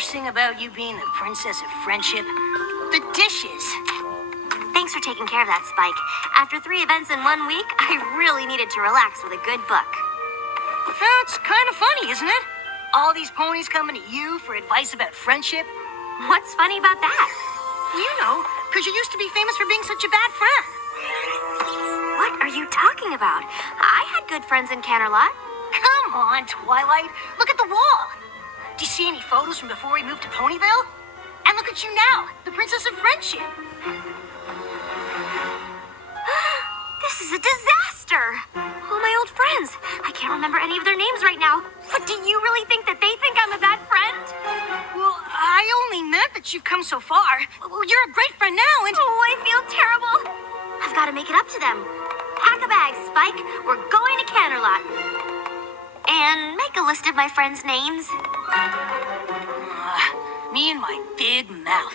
sing about you being the princess of friendship? The dishes. Thanks for taking care of that, Spike. After 3 events in 1 week, I really needed to relax with a good book. That's kind of funny, isn't it? All these ponies coming to you for advice about friendship? What's funny about that? You know, because you used to be famous for being such a bad friend. What are you talking about? I had good friends in Canterlot. Come on, Twilight. Look at the wall. Do you see any photos from before we moved to Ponyville? And look at you now, the princess of friendship. This is a disaster. All my old friends. I can't remember any of their names right now. But do you really think that they think I'm a bad friend? Well, I only meant that you've come so far. Well, you're a great friend now, and... Oh, I feel terrible. I've got to make it up to them. Pack a bag, Spike. We're going to Canterlot. And make a list of my friends' names. Me and my big mouth.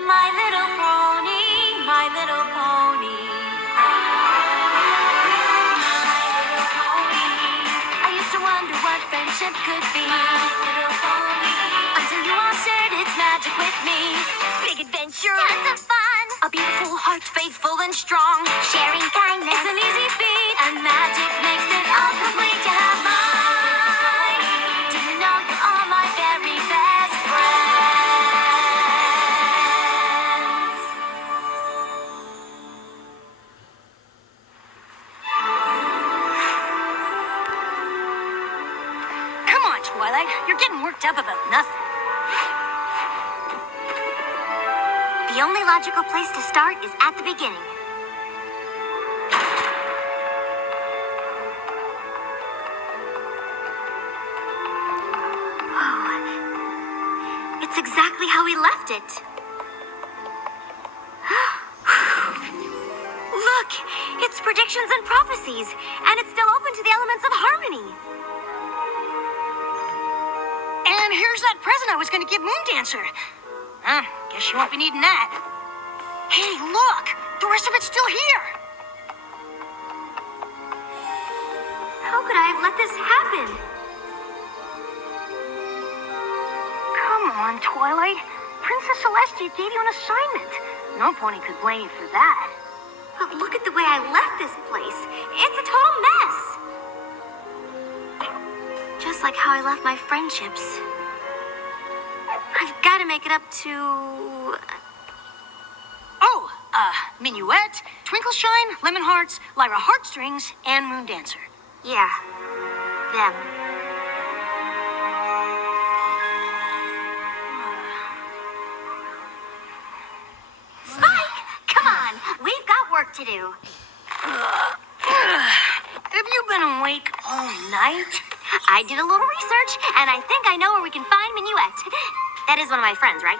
My little pony, my little pony. My little pony. I used to wonder what friendship could be. My little pony. Until you all shared its magic with me. Big adventure. Tons of fun. A beautiful heart, faithful and strong. Sharing kindness. It's an easy feat. And magic makes it all complete. You have mine. Do you know you're all my very best friends? Come on, Twilight. You're getting worked up about nothing. The only logical place to start is at the beginning. Oh, it's exactly how we left it. Look, it's predictions and prophecies, and it's still open to the elements of harmony. And here's that present I was going to give Moondancer. Guess you won't be needing that. Hey, look! The rest of it's still here! How could I have let this happen? Come on, Twilight. Princess Celestia gave you an assignment. No pony could blame you for that. But look at the way I left this place. It's a total mess. Just like how I left my friendships. I've got to make it up to... Oh, Minuet, Twinkleshine, Lemon Hearts, Lyra Heartstrings, and Moondancer. Yeah, them. Spike, come on. We've got work to do. Have you been awake all night? I did a little research, and I think I know where we can find Minuet. That is one of my friends, right?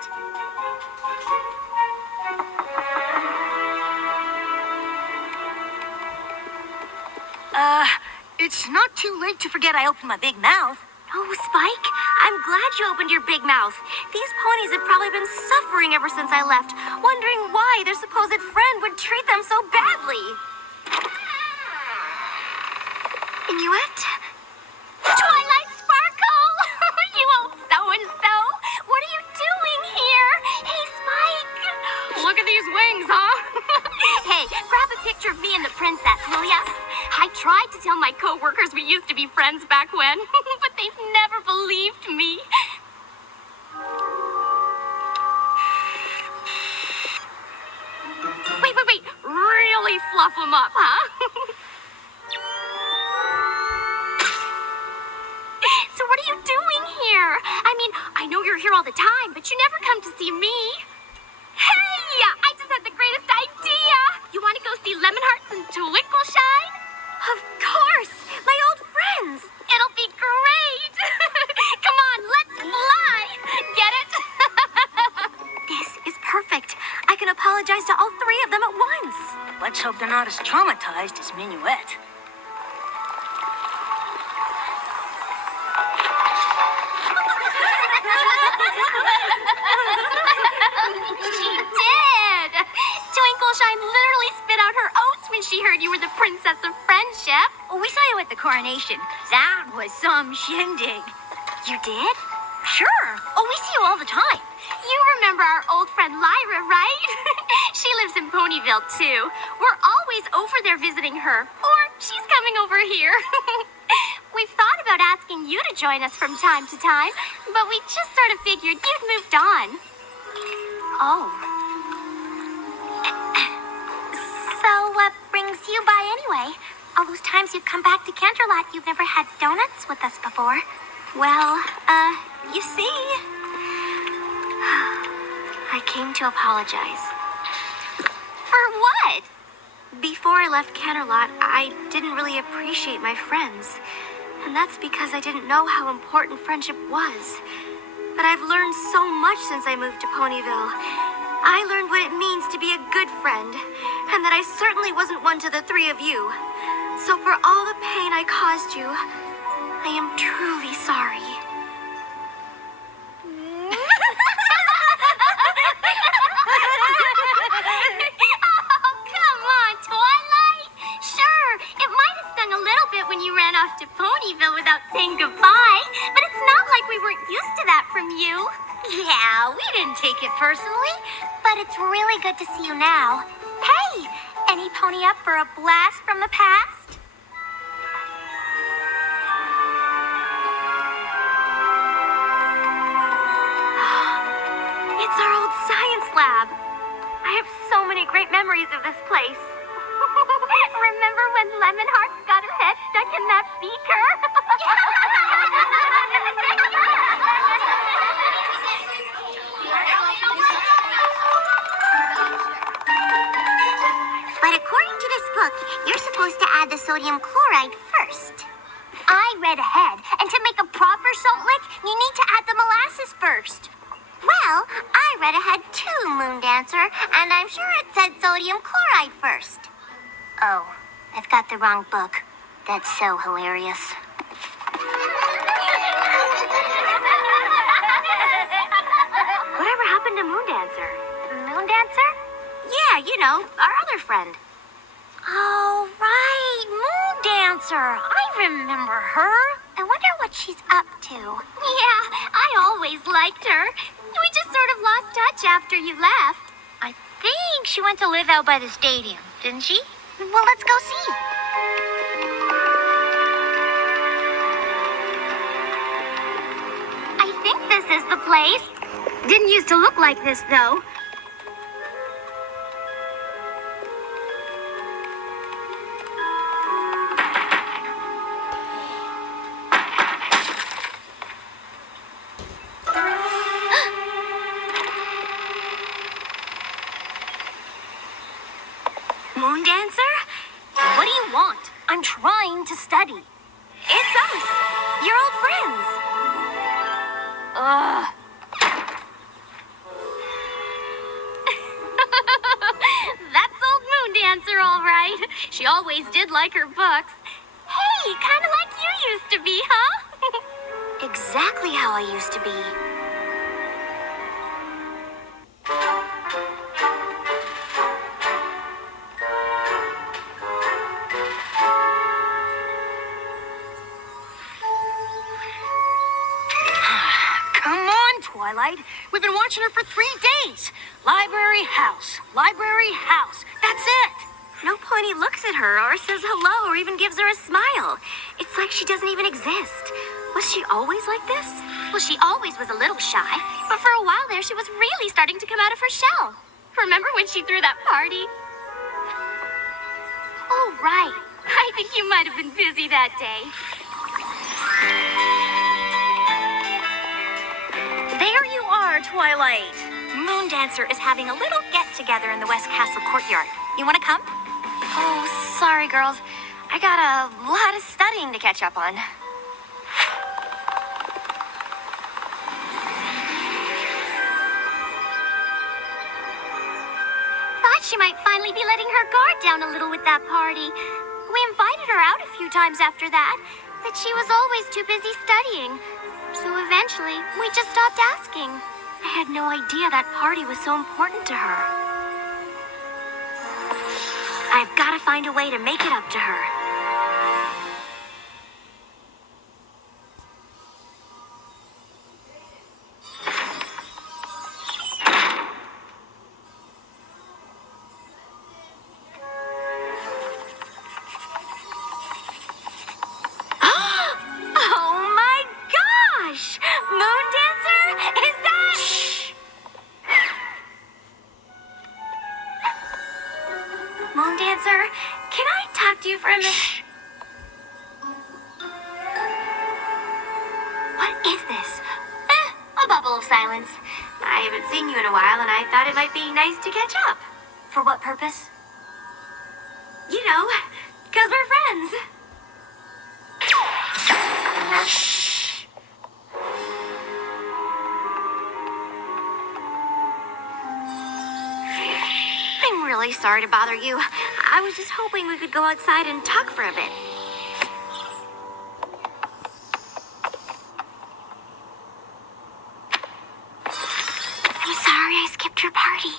It's not too late to forget I opened my big mouth. Oh, Spike, I'm glad you opened your big mouth. These ponies have probably been suffering ever since I left, wondering why their supposed friend would treat them so badly. Minuet? Twilight Sparkle! You old so-and-so! What are you doing here? Hey, Spike! Look at these wings, huh? Hey, grab a picture of me and the princess, will ya? I tried to tell my coworkers we used to be friends back when, but they've never believed me. Wait. Really fluff them up, huh? So what are you doing here? I mean, I know you're here all the time, but you never come to see me. Hey! I just had the greatest idea! You want to go see Lemon Hearts and Twinkleshine? Of course! My old friends! It'll be great! Come on, let's fly! Get it? This is perfect. I can apologize to all 3 of them at once. Let's hope they're not as traumatized as Minuet. She did! Twinkleshine literally spit out her oats when she heard you were the princess of friendship. friendship. We saw you at the coronation. That was some shindig. You did? Sure. Oh, we see you all the time. You remember our old friend Lyra, right? She lives in Ponyville, too. We're always over there visiting her. Or she's coming over here. We've thought about asking you to join us from time to time, but we just sort of figured you'd moved on. Oh. So what brings you by anyway? All those times you've come back to Canterlot, you've never had donuts with us before. Well, you see, I came to apologize. For what? Before I left Canterlot, I didn't really appreciate my friends. And that's because I didn't know how important friendship was. But I've learned so much since I moved to Ponyville. I learned what it means to be a good friend, and that I certainly wasn't one to the three of you. So for all the pain I caused you, I am truly sorry. Oh, come on, Twilight. Sure, it might have stung a little bit when you ran off to Ponyville without saying goodbye, but it's not like we weren't used to that from you. Yeah, we didn't take it personally. But it's really good to see you now. Hey, any pony up for a blast from the past? It's our old science lab. I have so many great memories of this place. Remember when Lemonhearts got her head stuck in that beaker? But according to this book, you're supposed to add the sodium chloride first. I read ahead, and to make a proper salt lick, you need to add the molasses first. Well, I read ahead too, Moon Dancer, and I'm sure it said sodium chloride first. Oh, I've got the wrong book. That's so hilarious. Whatever happened to Moon Dancer? Moon Dancer? Yeah, you know, our other friend. Oh, right, Moon Dancer. I remember her. I wonder what she's up to. Yeah, I always liked her. We just sort of lost touch after you left. I think she went to live out by the stadium, didn't she? Well, let's go see. I think this is the place. Didn't used to look like this, though. Moon Dancer? What do you want? I'm trying to study. It's us, your old friends. Ugh. That's old Moon Dancer, all right. She always did like her books. Hey, kind of like you used to be, huh? Exactly how I used to be. Come on, Twilight. We've been watching her for 3 days. Library house. Library house. That's it. No pony looks at her or says hello or even gives her a smile. It's like she doesn't even exist. Was she always like this? Well, she always was a little shy, but for a while there, she was really starting to come out of her shell. Remember when she threw that party? Oh, right. I think you might have been busy that day. There you are, Twilight. Moon Dancer is having a little get-together in the West Castle courtyard. You want to come? Oh, sorry, girls. I got a lot of studying to catch up on. Thought she might finally be letting her guard down a little with that party. We invited her out a few times after that, but she was always too busy studying. So eventually, we just stopped asking. I had no idea that party was so important to her. I've got to find a way to make it up to her. Moon Dancer, can I talk to you for a minute? What is this? A bubble of silence. I haven't seen you in a while, and I thought it might be nice to catch up. For what purpose? You know, 'cause we're friends. I'm really sorry to bother you. I was just hoping we could go outside and talk for a bit. I'm sorry I skipped your party.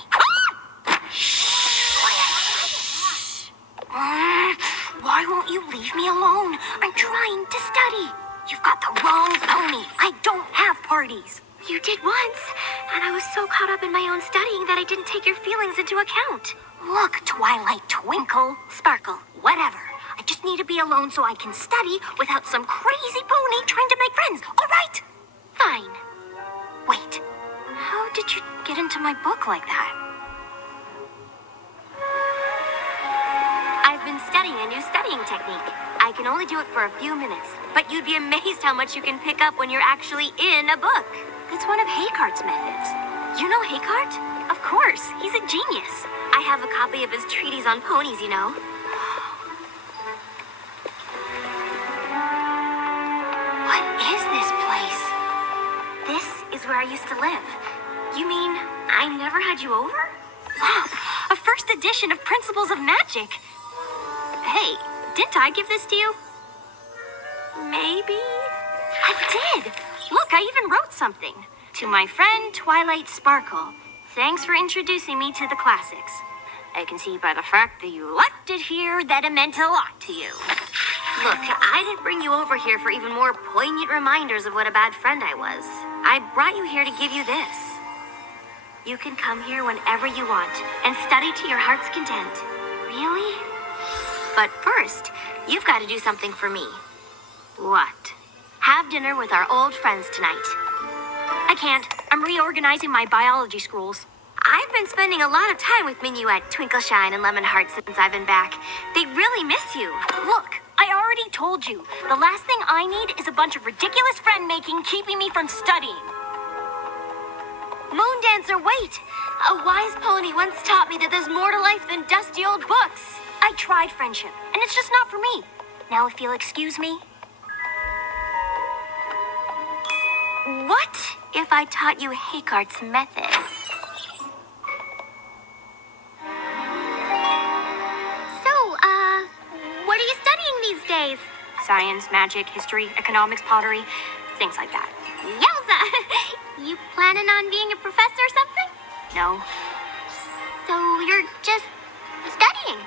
Why won't you leave me alone? I'm trying to study. You've got the wrong pony. I don't have parties. You did once, and I was so caught up in my own studying that I didn't take your feelings into account. Look, Twilight Twinkle, Sparkle. whatever. I just need to be alone so I can study without some crazy pony trying to make friends, all right? Fine. Wait, how did you get into my book like that? I've been studying a new studying technique. I can only do it for a few minutes, but you'd be amazed how much you can pick up when you're actually in a book. It's one of Haykart's methods. You know Haykart? Of course, he's a genius. I have a copy of his treatise on ponies, you know. What is this place? This is where I used to live. You mean I never had you over? A first edition of Principles of Magic. Hey, didn't I give this to you? Maybe. I did. Look, I even wrote something. To my friend Twilight Sparkle, thanks for introducing me to the classics. I can see by the fact that you left it here that it meant a lot to you. Look, I didn't bring you over here for even more poignant reminders of what a bad friend I was. I brought you here to give you this. You can come here whenever you want and study to your heart's content. Really? But first, you've got to do something for me. What? Have dinner with our old friends tonight. I can't. I'm reorganizing my biology scrolls. I've been spending a lot of time with Minyu at Twinkleshine and Lemon Heart since I've been back. They really miss you. Look, I already told you. The last thing I need is a bunch of ridiculous friend-making keeping me from studying. Moon Dancer, wait! A wise pony once taught me that there's more to life than dusty old books. I tried friendship, and it's just not for me. Now, if you'll excuse me. What if I taught you Haykart's method? So, what are you studying these days? Science, magic, history, economics, pottery, things like that. Yowza! You planning on being a professor or something? No. So you're just studying?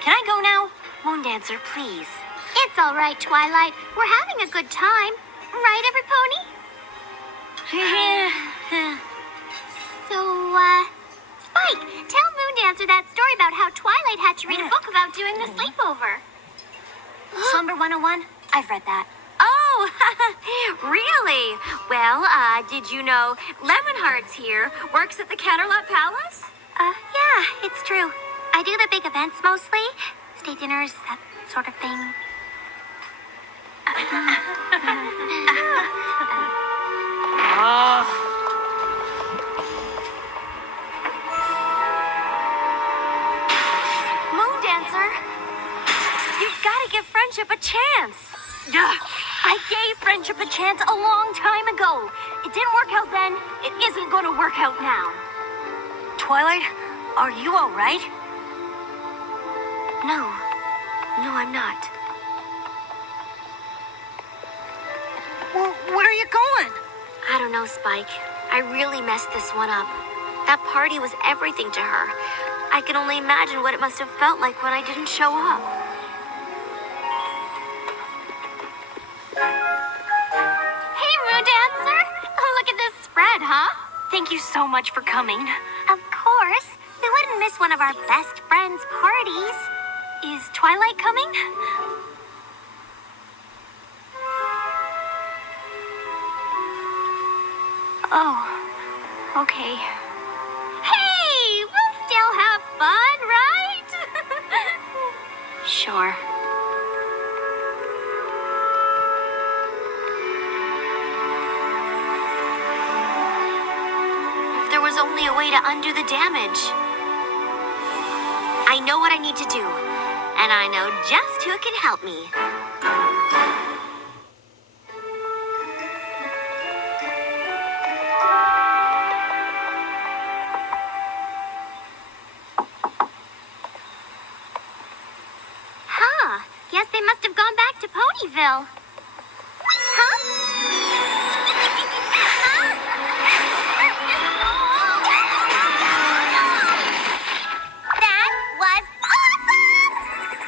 Can I go now? Moon Dancer, please. It's all right, Twilight. We're having a good time. Right, every pony? So, Spike, tell Moon Dancer that story about how Twilight had to read a book about doing the sleepover. Slumber 101? I've read that. Oh, really? Well, did you know Lemon Heart's here works at the Canterlot Palace? Yeah, it's true. I do the big events mostly. State dinners, that sort of thing. Moon Dancer, you've got to give friendship a chance. Duh. I gave friendship a chance a long time ago. It didn't work out then. It isn't going to work out now. Twilight, are you all right? No, I'm not. Well, where are you going? I don't know, Spike. I really messed this one up. That party was everything to her. I can only imagine what it must have felt like when I didn't show up. Hey, Moon Dancer! Look at this spread, huh? Thank you so much for coming. Of course. We wouldn't miss one of our best friends' parties. Is Twilight coming? Oh, okay. Hey, we'll still have fun, right? Sure. If there was only a way to undo the damage. I know what I need to do, and I know just who can help me. Huh. Guess they must have gone back to Ponyville. That was awesome!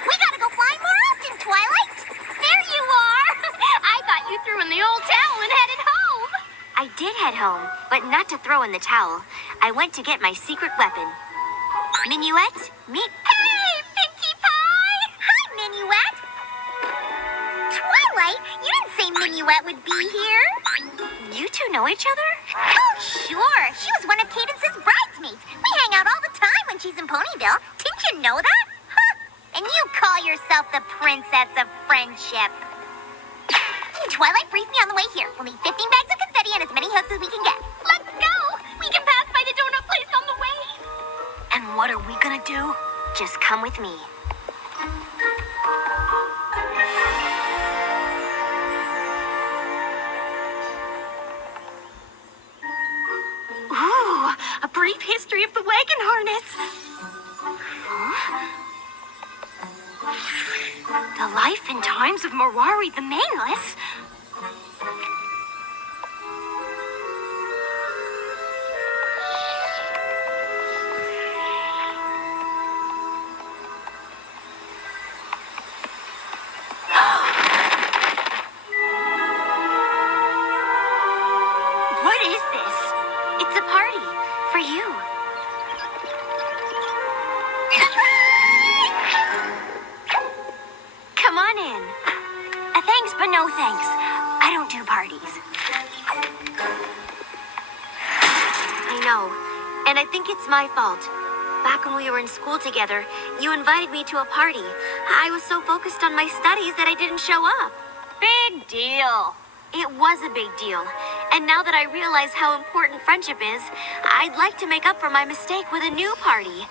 We gotta go fly more often, Twilight. There you are! I thought you threw in the old towel and headed home. I did head home, but not to throw in the towel. I went to get my secret weapon. Minuet, meet... Hey, Pinkie Pie! Hi, Minuet. Twilight, you didn't say Minuet would be here. You two know each other? Oh, sure. She was one of Cadence's bridesmaids. We hang out all the time when she's in Ponyville. Didn't you know that? Huh? And you call yourself the Princess of Friendship. Twilight briefed me on the way here. We'll need 15 bags of confetti and as many hugs as we can get. Let's go! We can pass by the donut place on the way. And what are we gonna do? Just come with me. Ooh, a brief history of the wagon harness. The life and times of Morari the Maneless. What is this? It's a party for you. Come on in. Thanks, but no thanks. I don't do parties. I know, and I think it's my fault. Back when we were in school together, you invited me to a party. I was so focused on my studies that I didn't show up. Big deal. It was a big deal. And now that I realize how important friendship is, I'd like to make up for my mistake with a new party.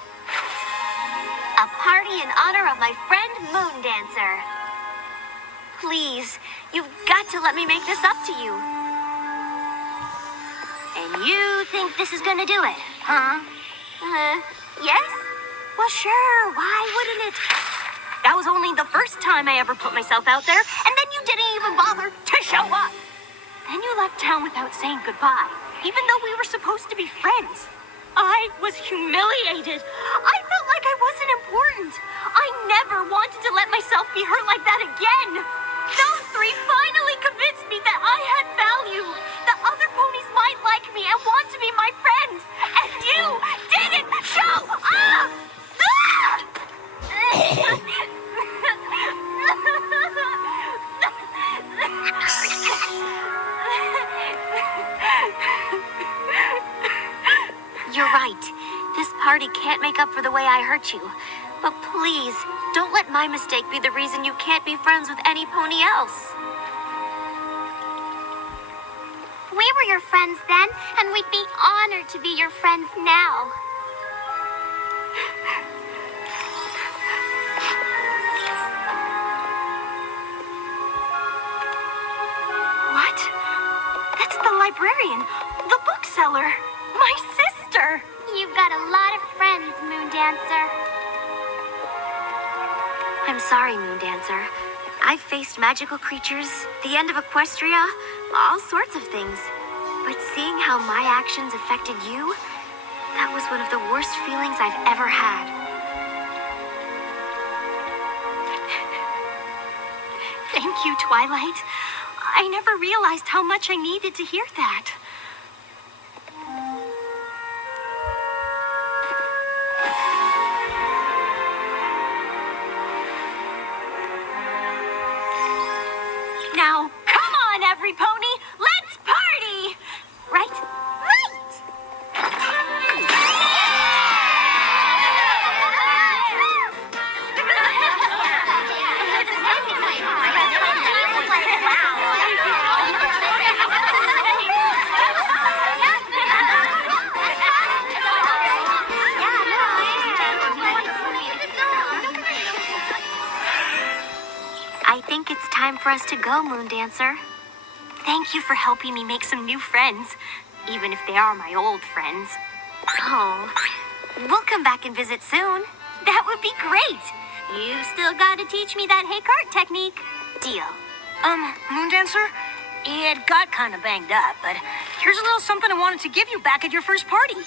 A party in honor of my friend Moon Dancer. Please, you've got to let me make this up to you. And you think this is gonna do it, huh? Yes? Well, sure. Why wouldn't it? That was only the first time I ever put myself out there, and then you didn't even bother to show up. Then you left town without saying goodbye, even though we were supposed to be friends. I was humiliated. I felt like I wasn't important. I never wanted to let myself be hurt like that again. Those three finally convinced me that I had value, that other ponies might like me and want to be my friend. And you didn't show up! You're right. This party can't make up for the way I hurt you. But please, don't let my mistake be the reason you can't be friends with any pony else. We were your friends then, and we'd be honored to be your friends now. What? That's the librarian, the bookseller, my sister. You've got a lot of friends, Moon Dancer. I'm sorry, Moon Dancer. I've faced magical creatures, the end of Equestria, all sorts of things. But seeing how my actions affected you, that was one of the worst feelings I've ever had. Thank you, Twilight. I never realized how much I needed to hear that. Now, come on, every pony! Let's party! Right? Right! I think it's time for us to go, Moon Dancer. Thank you for helping me make some new friends, even if they are my old friends. Oh, we'll come back and visit soon. That would be great. You've still got to teach me that hey cart technique. Deal. Moon Dancer? It got kind of banged up, but here's a little something I wanted to give you back at your first party.